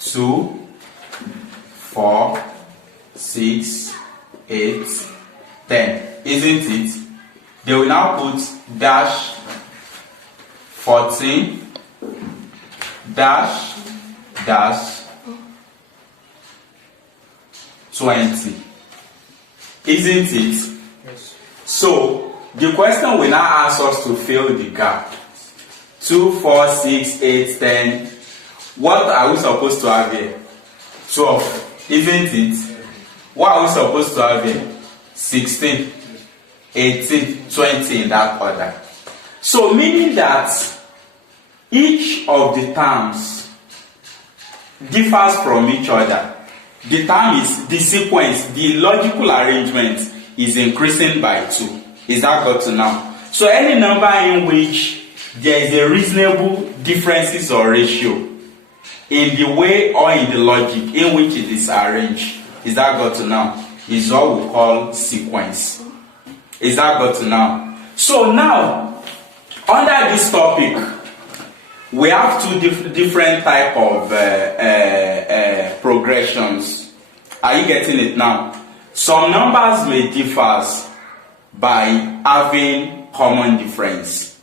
2, 4, 6, 8, 10. Isn't it? They will now put dash 14 dash 20. Isn't it? Yes. So the question will now ask us to fill the gap. 2, 4, 6, 8, 10. What are we supposed to have here? 12. Isn't it? What are we supposed to have here? 16, 18, 20 in that order. So meaning that each of the terms differs from each other. The term is the sequence, the logical arrangement is increasing by 2. Is that got to now? So any number in which there is a reasonable differences or ratio in the way or in the logic in which it is arranged, is that got to now? Is what we call sequence. Is that got to now? So now, under this topic, we have two different type of progressions. Are you getting it now? Some numbers may differ by having common difference.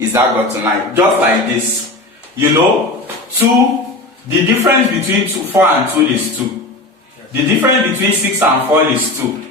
Is that got to now? Just like this. You know, 2, the difference between 4 and 2 is 2. The difference between 6 and 4 is 2.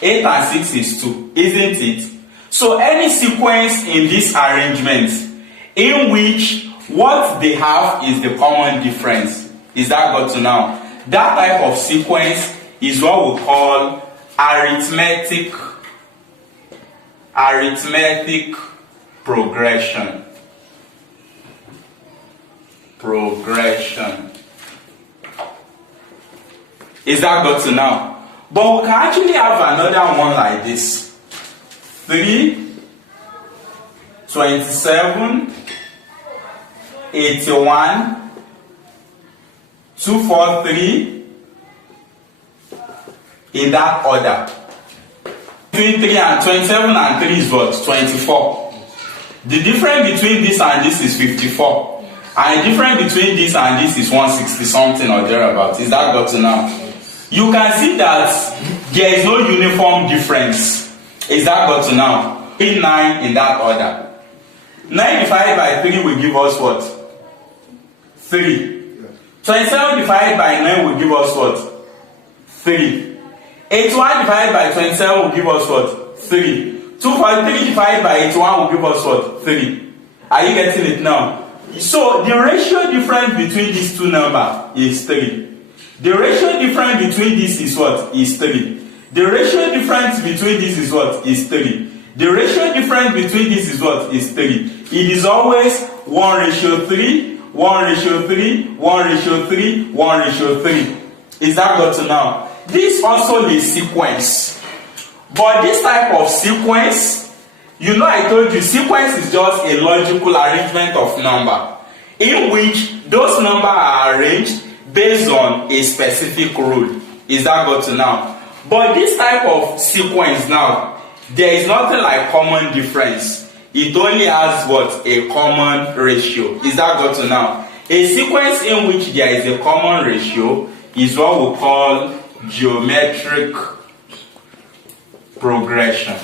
8 and 6 is 2. Isn't it? So any sequence in this arrangement in which what they have is the common difference. Is that got to now? That type of sequence is what we call arithmetic progression. Is that got to now? But we can actually have another one like this. 3, 27, 81, 243 in that order. Between 3 and 27 and 3 is what? 24. The difference between this and this is 54. And the difference between this and this is 160 something or thereabout. Is that got to now? You can see that there is no uniform difference. Is that got to now? 9 in that order. 9 divided by 3 will give us what? 3. 27 divided by 9 will give us what? 3. 81 divided by 27 will give us what? 3. 243 divided by 81 will give us what? 3. Are you getting it now? So the ratio difference between these two numbers is 3. The ratio difference between this is what? Is 3. The ratio difference between this is what? Is 3. The ratio difference between this is what? Is 3. It is always 1:3, 1:3, 1:3, 1:3. Is that got to now? This also is sequence. But this type of sequence, you know, I told you sequence is just a logical arrangement of number in which those numbers are arranged based on a specific rule. Is that got to now? But this type of sequence now, there is nothing like common difference. It only has what? A common ratio. Is that got to now? A sequence in which there is a common ratio is what we call geometric progression.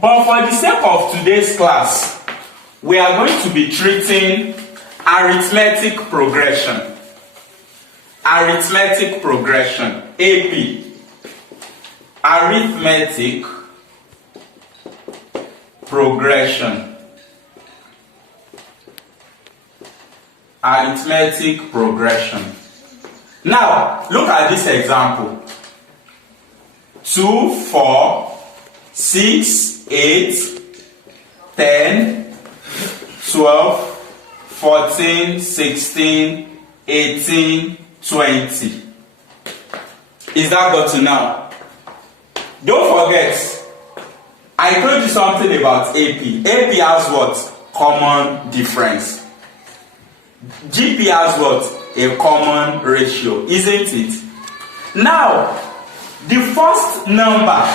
But for the sake of today's class, we are going to be treating arithmetic progression. Arithmetic progression, AP. Arithmetic progression. Arithmetic progression. Now, look at this example. 2, 4, 6, 8, 10, 12, 14, 16, 18, 20. Is that got to now? Don't forget, I told you something about AP. AP has what? Common difference. GP has what? A common ratio, isn't it? Now, the first number,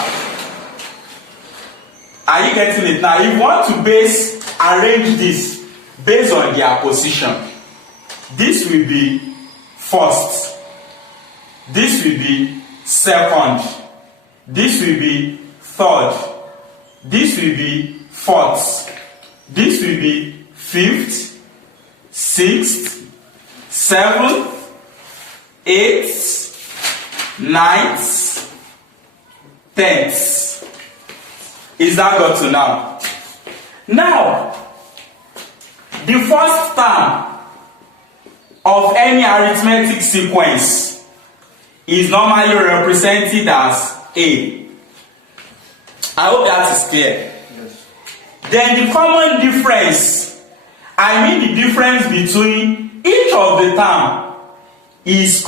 are you getting it now? If you want to arrange this based on their position, This will be first. This will be second. This will be third. This will be fourth. This will be fifth, sixth, seventh, eighth, ninth, 10th. Is that got to now? Now, the first term of any arithmetic sequence is normally represented as A. I hope that is clear. Yes. Then the common difference, I mean the difference between each of the term is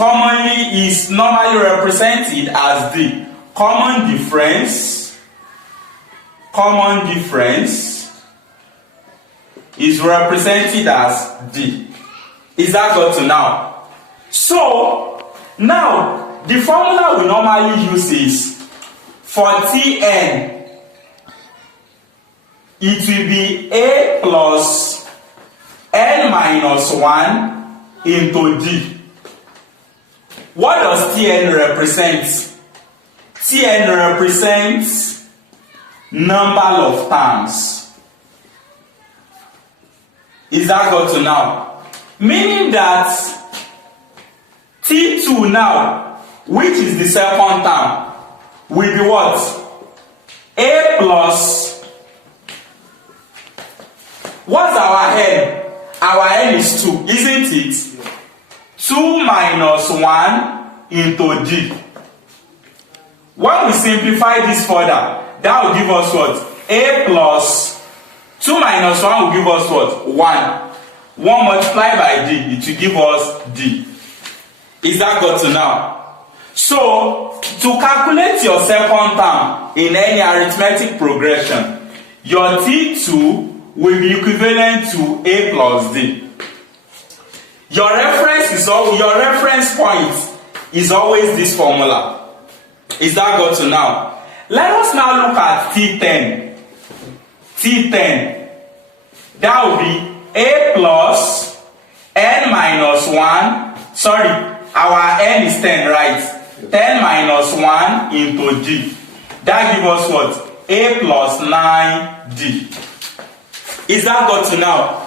normally represented as the common difference. Common difference is represented as D. Is that got to now? So now the formula we normally use is for Tn, it will be A plus n minus 1 into D. What does Tn represent? Tn represents number of terms. Is that got to now? Meaning that T2 now, which is the second term, will be what? A plus, what's our n? Our n is 2, isn't it? 2 minus 1 into D. When we simplify this further, that will give us what? A plus 2 minus 1 will give us what? 1. 1 multiplied by D, it will give us D. Is that got to now? So, to calculate your second term in any arithmetic progression, your T2 will be equivalent to A plus D. Your reference point is always this formula. Is that got to now? Let us now look at T10. T10. That will be A plus n minus 1. Sorry, our n is 10, right? 10 minus 1 into D. That gives us what? A plus 9D. Is that got to now?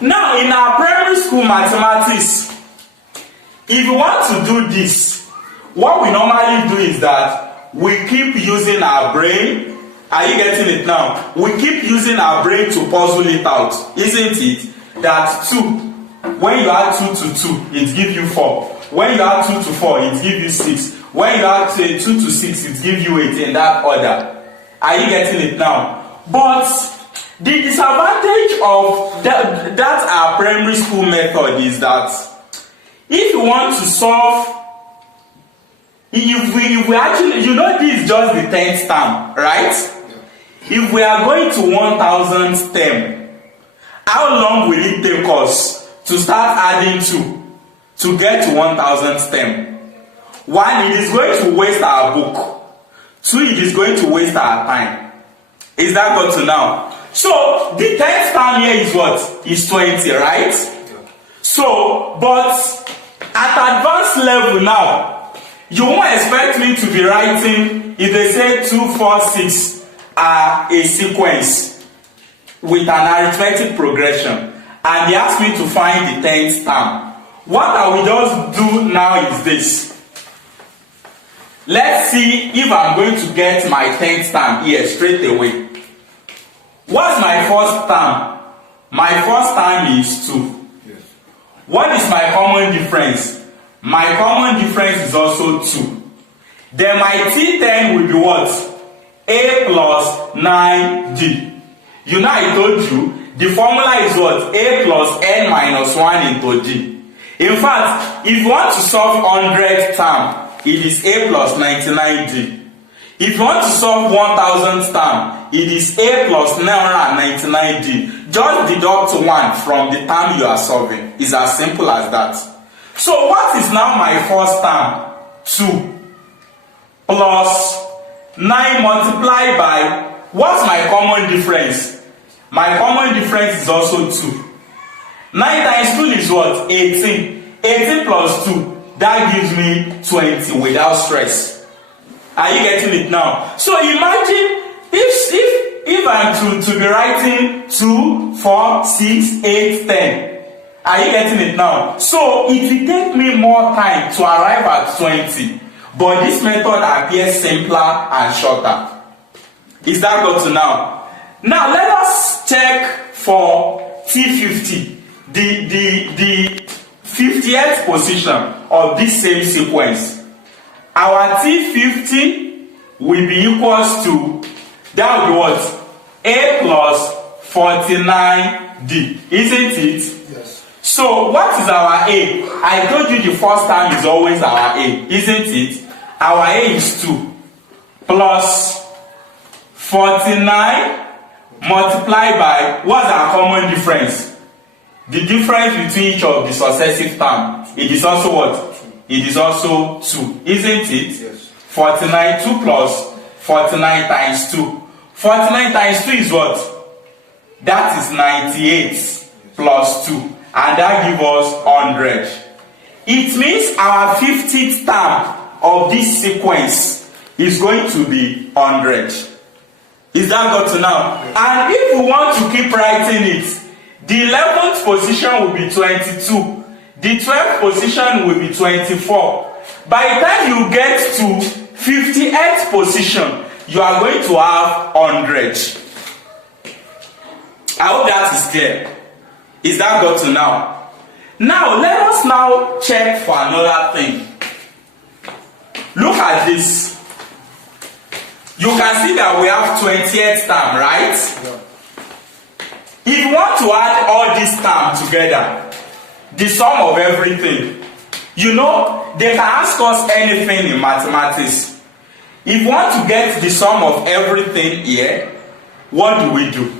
Now, in our primary school mathematics, if you want to do this, what we normally do is that we keep using our brain. Are you getting it now? We keep using our brain to puzzle it out, isn't it? That 2, when you add 2 to 2, it gives you 4. When you add 2 to 4, it gives you 6. When you add 2 to 6, it gives you 8 in that order. Are you getting it now? But the disadvantage of that our primary school method is that if you want to solve, if we actually, you know, this is just the 10th term, right? If we are going to 1000th term, how long will it take us to start adding 2 to get to 1000th term? 1, it is going to waste our book. 2, it is going to waste our time. Is that got to now? So the 10th term here is what? Is 20, right? So, but at advanced level now, you won't expect me to be writing, if they say 2, 4, 6 are a sequence with an arithmetic progression, and they ask me to find the 10th term. What I will just do now is this. Let's see if I'm going to get my 10th term here straight away. What's my first term? My first term is 2. Yes. What is my common difference? My common difference is also 2. Then my T10 will be what? A plus 9D. You know, I told you, the formula is what? A plus n minus 1 into D. In fact, if you want to solve 100th term, it is A plus 99D. If you want to solve 1000th term, it is A plus 999D. Just deduct 1 from the term you are solving. It's as simple as that. So what is now my first term? 2 plus 9 multiplied by, what's my common difference? My common difference is also 2. 9 times 2 is what? 18. 18 plus 2, that gives me 20 without stress. Are you getting it now? So imagine if I'm to be writing 2, 4, 6, 8, 10. Are you getting it now? So it will take me more time to arrive at 20. But this method appears simpler and shorter. Is that good to now? Now let us check for T50, the 50th position of this same sequence. Our T50 will be equals to, that will be what? A plus 49D, isn't it? Yes. So what is our A? I told you the first term is always our A, isn't it? Our A is 2 plus 49 multiplied by, what's our common difference? The difference between each of the successive terms. It is also what? It is also 2, isn't it? Yes. 49, 2 plus 49 times 2. 49 times 2 is what? That is 98 plus 2. And that gives us 100. It means our 50th term of this sequence is going to be 100. Is that got to now? And if we want to keep writing it, the 11th position will be 22. The 12th position will be 24. By the time you get to 58th position, you are going to have 100. I hope that is clear. Is that got to now? Now, let us now check for another thing. Look at this. You can see that we have 20th term, right? Yeah. If you want to add all these terms together, the sum of everything, you know, they can ask us anything in mathematics. If you want to get the sum of everything here, what do we do?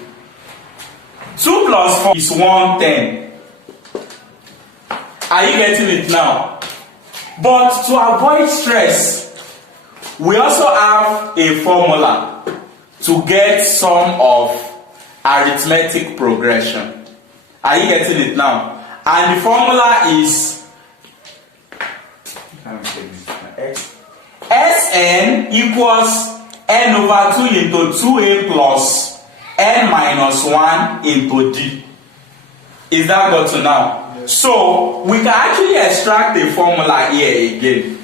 2 plus 4 is 110. Are you getting it now? But to avoid stress, we also have a formula to get sum of arithmetic progression. Are you getting it now? And the formula is Sn equals n over 2 into 2a plus n minus 1 into d. Is that got to now? Yes. So we can actually extract a formula here again.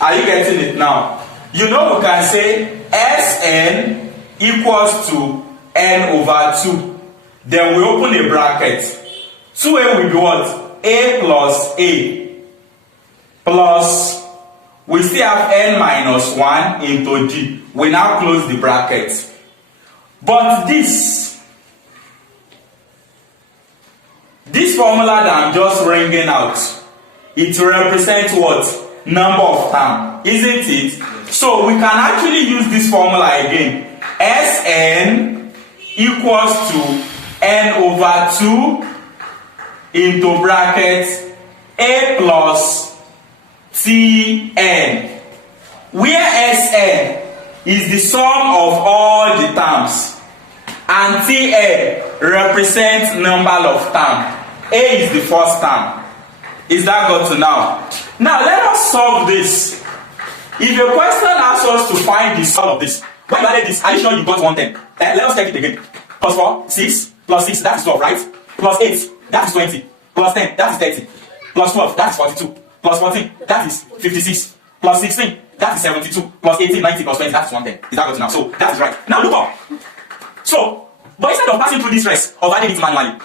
Are you getting it now? You know, we can say Sn equals to n over 2. Then we open a bracket. 2a will be what? A plus a. Plus, we still have n minus 1 into d. We now close the bracket. But this formula that I'm just bringing out, it represents what? Number of terms, isn't it? So we can actually use this formula again. Sn equals to n over 2 into bracket a plus tn, where Sn is the sum of all the terms and Tn represents number of terms. A is the first term. Is that got to now? Now let us solve this. If a question asks us to find the sum of this, when you added this, are you sure you got 110? Let us check it again. Plus 4, 6, plus 6, that is 12, right? Plus 8, that is 20. Plus 10, that is 30. Plus 12, that is 42. Plus 14, that is 56. Plus 16, that is 72. Plus 18, 90, plus 20, that is 110. Is that got to now? So that is right. Now look up. So, but instead of passing through this stress of adding it manually,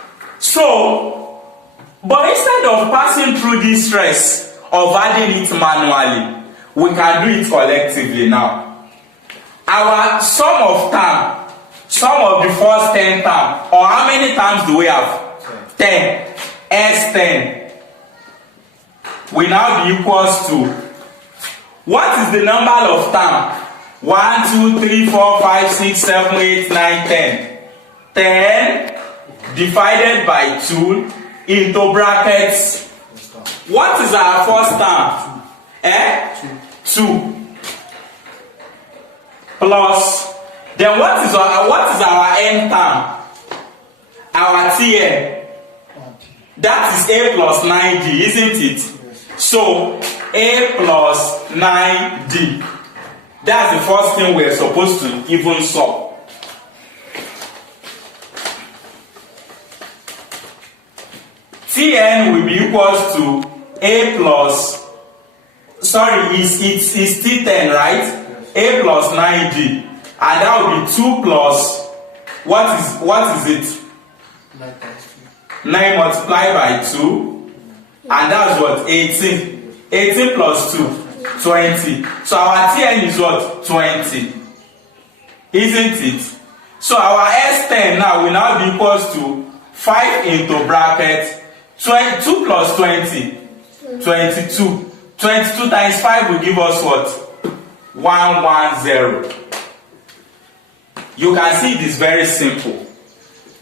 but instead of passing through this stress of adding it manually, we can do it collectively now. Our sum of term, sum of the first 10 terms, or how many terms do we have? 10. S10 will now be equals to, what is the number of terms? 1, 2, 3, 4, 5, 6, 7, 8, 9, 10. 10 divided by 2 into brackets. What is our first term? 2 plus, then what is our n term? Our Tn That is a plus 9d, isn't it? Yes. So a plus 9d. That's the first thing we're supposed to even solve. Tn will be equals to a plus, sorry, it's T10, right? Yes. A plus 9d. And that will be 2 plus, what is it? 9 times 9 multiplied by 2, and that's what? 18. 18 plus 2, 20. So our Tn is what? 20. Isn't it? So our S10 now will now be equals to 5 into bracket 2 plus 20, 22. 22 times 5 will give us what? 110. You can see it is very simple.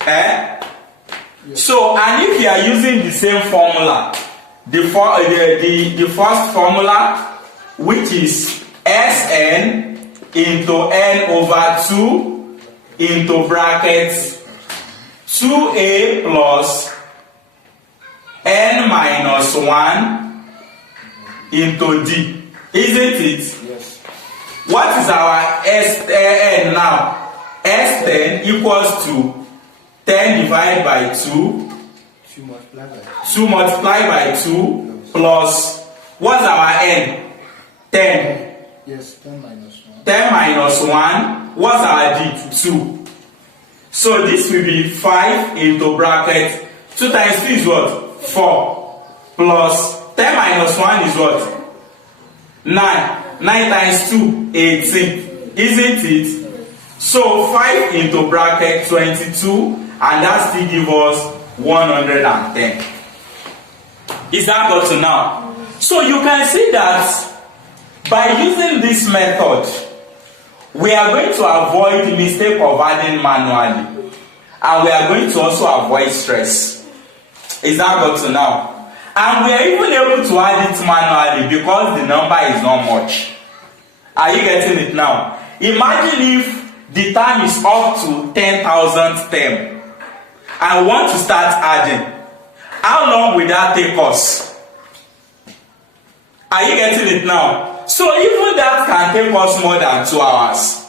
Eh? Yes. So, and if you are using the same formula, the first formula, which is Sn into n over 2 into brackets 2a plus n minus 1 into d, isn't it? Yes. What is our Sn now? S10 equals to 10 divided by 2. 2 multiplied by 2 multiplied by 2 plus, what's our n? 10. Yes, 10 minus 1. 10 minus 1, what's our d? 2. So this will be 5 into bracket 2 times 2 is what? 4 plus 10 minus 1 is what? 9. 9 times 2, 18. Isn't it? So 5 into bracket 22, and that still gives us 110. Is that got to now? So you can see that by using this method, we are going to avoid the mistake of adding manually, and we are going to also avoid stress. Is that got to now? And we are even able to add it manually because the number is not much. Are you getting it now? Imagine if the term is up to 10,000 term. I want to start adding. How long will that take us? Are you getting it now? So even that can take us more than 2 hours.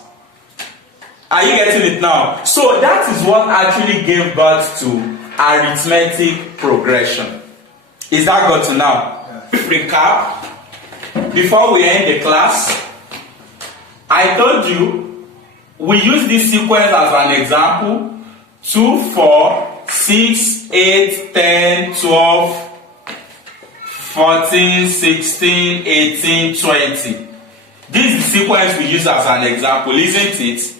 Are you getting it now? So that is what actually gave birth to arithmetic progression. Is that got to now? Yeah. Recap. Before we end the class, I told you we use this sequence as an example. 2, 4, 6, 8, 10, 12, 14, 16, 18, 20. This is the sequence we use as an example, isn't it?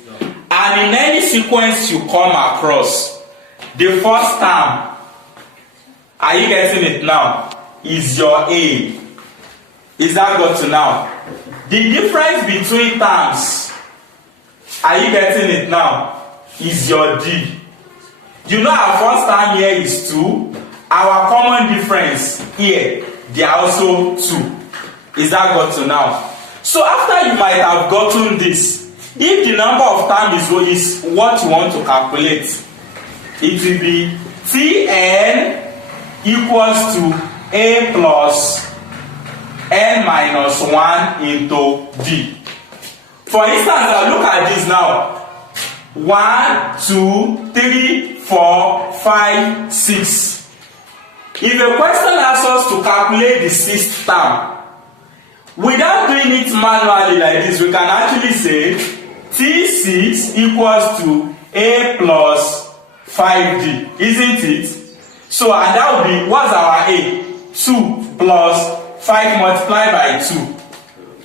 And in any sequence you come across, the first term, are you getting it now, is your A. Is that got to now? The difference between terms, are you getting it now, is your D. You know our first term here is 2. Our common difference here, they are also 2. Is that got to now? So after you might have gotten this, if the number of terms is what you want to calculate, it will be Tn equals to A plus n minus 1 into D. For instance, look at this now. 1, 2, 3, 4, 5, 6. If a question asks us to calculate the 6th term, without doing it manually like this, we can actually say T6 equals to A plus 5D, isn't it? So, and that would be, what's our A? 2 plus 5 multiplied by 2.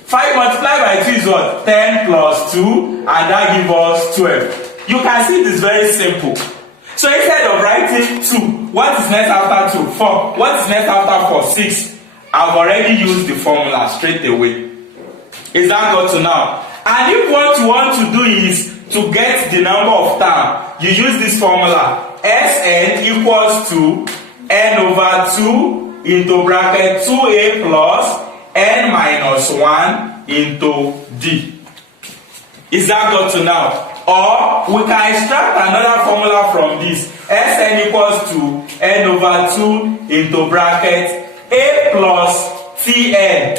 5 multiplied by 2 is what? 10 plus 2, and that gives us 12. You can see it is very simple. So instead of writing 2, what is next after 2? 4. What is next after 4? 6. I've already used the formula straight away. Is that got to now? And if what you want to do is to get the number of terms, you use this formula. Sn equals to n over 2 into bracket 2a plus n minus 1 into d. Is that got to now? Or we can extract another formula from this. Sn equals to n over 2 into bracket a plus tn.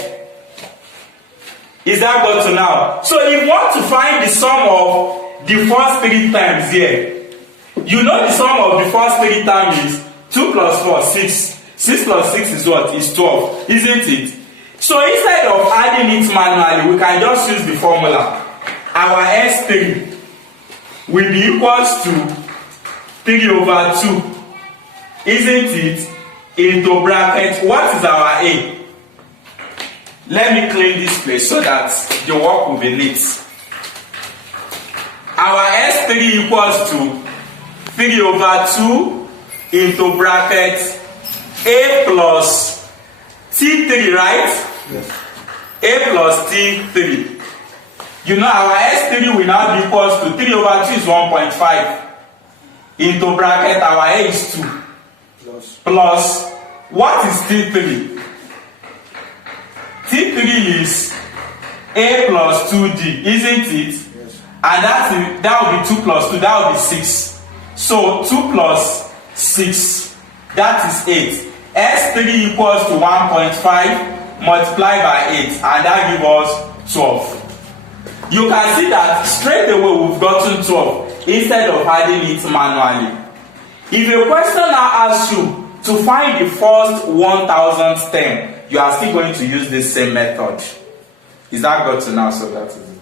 Is that got to now? So if you want to find the sum of the first 3 terms here, you know the sum of the first 3 terms is 2 plus 4, 6. 6 plus 6 is what? Is 12, isn't it? So instead of adding it manually, we can just use the formula. Our S3 will be equals to 3 over 2, isn't it? Into bracket, what is our A? Let me clean this place so that the work will be neat. Our S3 equals to 3 over 2 into bracket A plus T3, right? Yes. A plus T3. You know our S3 will now be equals to 3 over 2 is 1.5 into bracket our A is 2 plus what is T3? T3 is A plus 2D, isn't it? Yes. And that will be 2 plus 2, that will be 6. So 2 plus 6, that is 8. S3 equals to 1.5 multiplied by 8, and that gives us 12. You can see that straight away we've gotten 12 instead of adding it manually. If a question now asks you to find the first 1000th term, you are still going to use the same method. Is that got to now? So that is it.